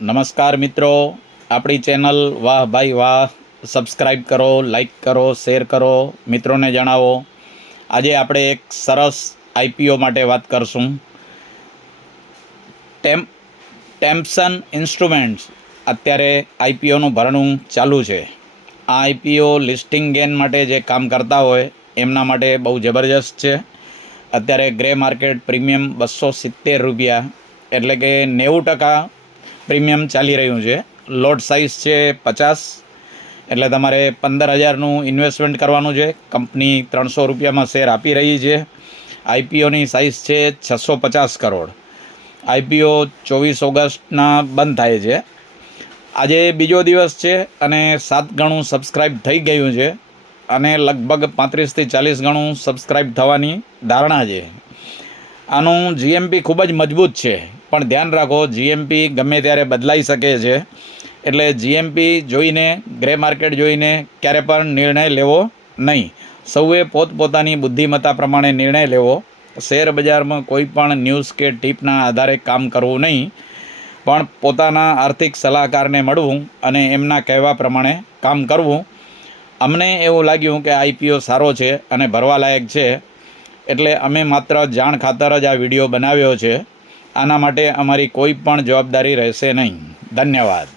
નમસ્કાર મિત્રો, આપણી ચેનલ વાહ ભાઈ વાહ સબસ્ક્રાઈબ કરો, લાઈક કરો, શેર કરો, મિત્રોને જણાવો. આજે આપણે એક સરસ આઈપીઓ માટે વાત કરશું. ટેમ્પસન ઇન્સ્ટ્રુમેન્ટ્સ અત્યારે આઈપીઓનું ભરણું ચાલુ છે. આ આઈપીઓ લિસ્ટિંગ ગેઇન માટે જે કામ કરતા હોય એમના માટે બહુ જબરજસ્ત છે. અત્યારે ગ્રે માર્કેટ પ્રીમિયમ ₹270 એટલે કે 90% પ્રીમિયમ ચાલી રહ્યું છે. લોટ સાઇઝ છે 50, એટલે તમારે 15,000નું ઇન્વેસ્ટમેન્ટ કરવાનું છે. કંપની ₹300માં શેર આપી રહી છે. આઈપીઓની સાઇઝ છે 650 કરોડ. આઈપીઓ 24 ઓગસ્ટના બંધ થાય છે. આજે બીજો દિવસ છે અને 7 ગણું સબસ્ક્રાઈબ થઈ ગયું છે અને લગભગ 35થી 40 ગણું સબસ્ક્રાઈબ થવાની ધારણા છે. આનું જીએમપી ખૂબ જ મજબૂત છે, પણ ધ્યાન રાખો જીએમપી ગમે ત્યારે બદલાઈ શકે છે. એટલે જીએમપી જોઈને, ગ્રે માર્કેટ જોઈને ક્યારે પણ નિર્ણય લેવો નહીં. સૌએ પોતપોતાની બુદ્ધિમત્તા પ્રમાણે નિર્ણય લેવો. શેર બજારમાં કોઈ પણ ન્યૂઝ કે ટીપના આધારે કામ કરવું નહીં, પણ પોતાના આર્થિક સલાહકારને મળવું અને એમના કહેવા પ્રમાણે કામ કરવું. અમને એવું લાગ્યું કે આઈપીઓ સારો છે અને ભરવાલાયક છે, એટલે અમે માત્ર જાણ ખાતર જ આ વિડીયો બનાવ્યો છે. આના માટે અમારી કોઈ પણ જવાબદારી રહેશે નહીં. ધન્યવાદ.